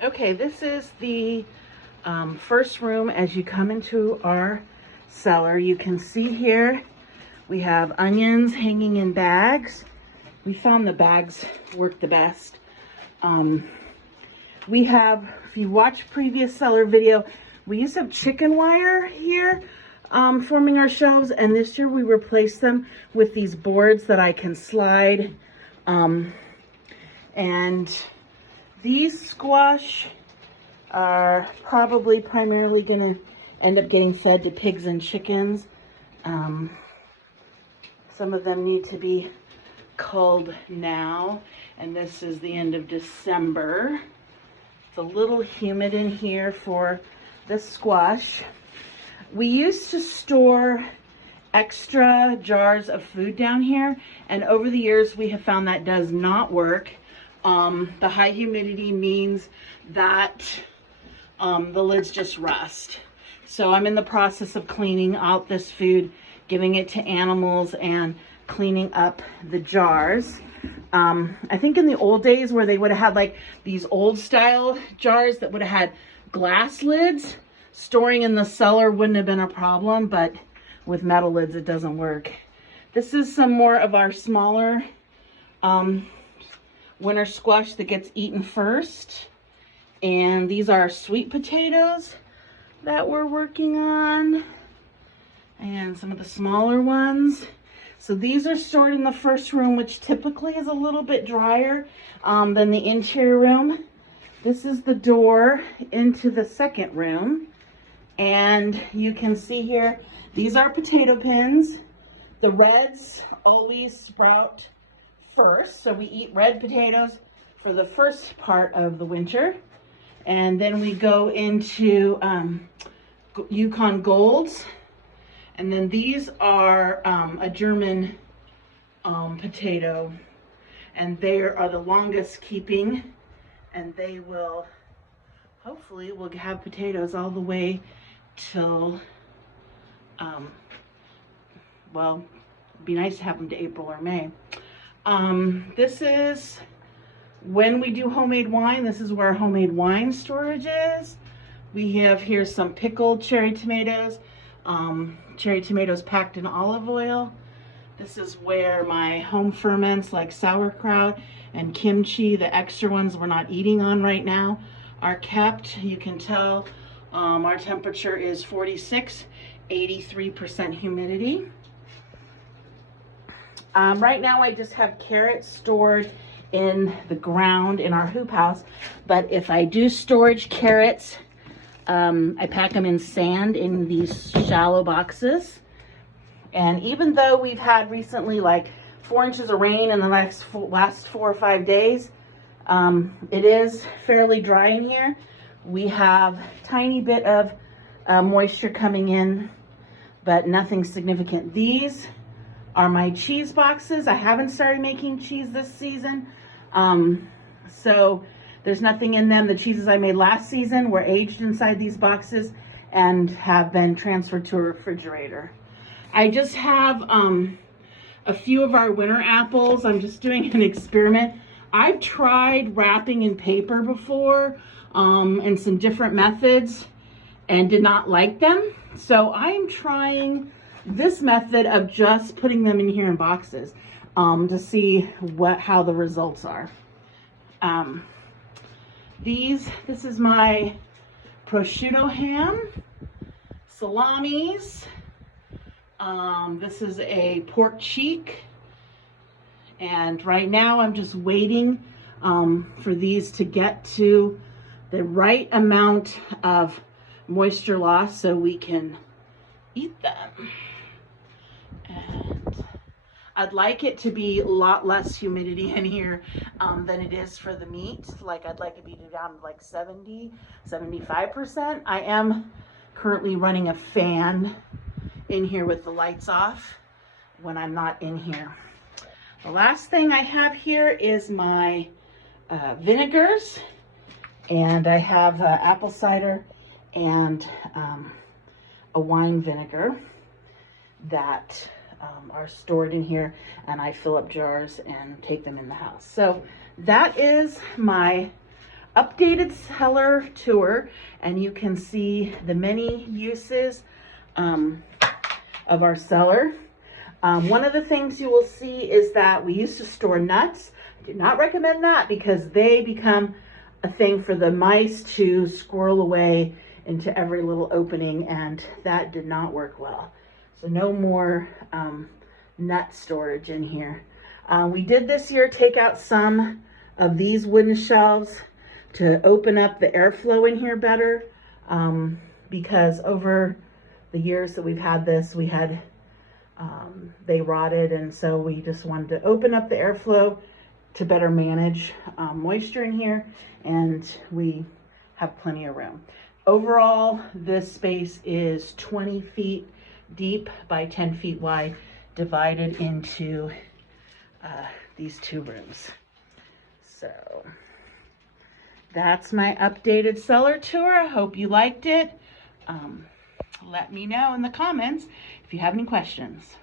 Okay, this is the first room as you come into our cellar. You can see here we have onions hanging in bags. We found the bags work the best. We have, if you watch previous cellar video, we used to have chicken wire here forming our shelves, and this year we replaced them with these boards that I can slide. And these squash are probably primarily going to end up getting fed to pigs and chickens. Some of them need to be culled now, and this is the end of December. It's a little humid in here for the squash. We used to store extra jars of food down here, and over the years we have found that does not work. The high humidity means that the lids just rust. So I'm in the process of cleaning out this food, giving it to animals, and cleaning up the jars. I think in the old days where they would have had like these old style jars that would have had glass lids, storing in the cellar wouldn't have been a problem, but with metal lids it doesn't work. This is some more of our smaller winter squash that gets eaten first. And these are sweet potatoes that we're working on, and some of the smaller ones. So these are stored in the first room, which typically is a little bit drier than the interior room. This is the door into the second room, and you can see here, these are potato pins. The reds always sprout first, so we eat red potatoes for the first part of the winter, and then we go into Yukon Golds, and then these are a German potato, and they are the longest keeping, and they will hopefully will have potatoes all the way till well, it'd be nice to have them to April or May. This is when we do homemade wine. This is where our homemade wine storage is. We have here some pickled cherry tomatoes packed in olive oil. This is where my home ferments like sauerkraut and kimchi, the extra ones we're not eating on right now, are kept. You can tell our temperature is 46, 83% humidity. Right now I just have carrots stored in the ground in our hoop house, but if I do storage carrots, I pack them in sand in these shallow boxes. And even though we've had recently like 4 inches of rain in the last 4 or 5 days, it is fairly dry in here. We have a tiny bit of moisture coming in, but nothing significant. These are my cheese boxes. I haven't started making cheese this season, so there's nothing in them. The cheeses I made last season were aged inside these boxes and have been transferred to a refrigerator. I just have a few of our winter apples. I'm just doing an experiment. I've tried wrapping in paper before and some different methods and did not like them. So I'm trying this method of just putting them in here in boxes to see how the results are. This is my prosciutto ham, salamis. This is a pork cheek, and right now I'm just waiting for these to get to the right amount of moisture loss so we can eat them. And I'd like it to be a lot less humidity in here than it is for the meat. Like I'd like it to be down to like 70, 75%. I am currently running a fan in here with the lights off when I'm not in here. The last thing I have here is my vinegars, and I have apple cider and a wine vinegar that are stored in here, and I fill up jars and take them in the house. So that is my updated cellar tour, and you can see the many uses of our cellar. One of the things you will see is that we used to store nuts. I do not recommend that because they become a thing for the mice to squirrel away into every little opening, and that did not work well. So no more nut storage in here. We did this year take out some of these wooden shelves to open up the airflow in here better, because over the years that we've had this, we had they rotted, and so we just wanted to open up the airflow to better manage moisture in here, and we have plenty of room. Overall, this space is 20 feet deep by 10 feet wide, divided into these two rooms. So that's my updated cellar tour. I hope you liked it. Let me know in the comments if you have any questions.